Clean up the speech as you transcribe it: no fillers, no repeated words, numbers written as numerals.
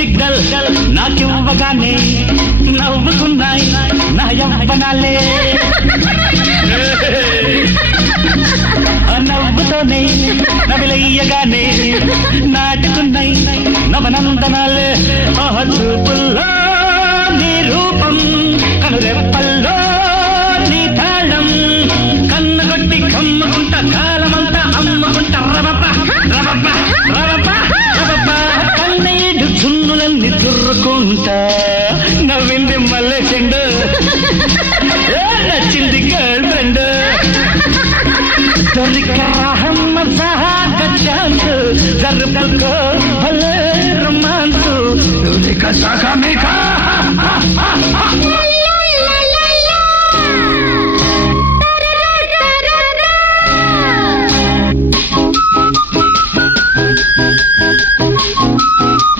Signal నాకివ్వగానే నవ్వుకున్నాయి నా యవ్వనాలే. నవ్వుతోనే నవిలయ్యగానే నాటుకున్నాయి నవనందనాలే. చూపుల్లో నీ రూపం కనురెప్పల్లో నీ తాళం కన్నుగొట్టి కమ్ముకుంట కాలమంతా అమ్ముకుంట రవప రవప రవప రవప కన్నీడు జున్నులన్నీ తుర్రుకుంటా నవ్వింది మల్లె చెండు నచ్చింది గర్ల్ ఫ్రెండ్ దొరికరాహమ్మ సహాగచ్చాంతు జరుపుకో భలే రొమాన్సు దొరిక సగమికా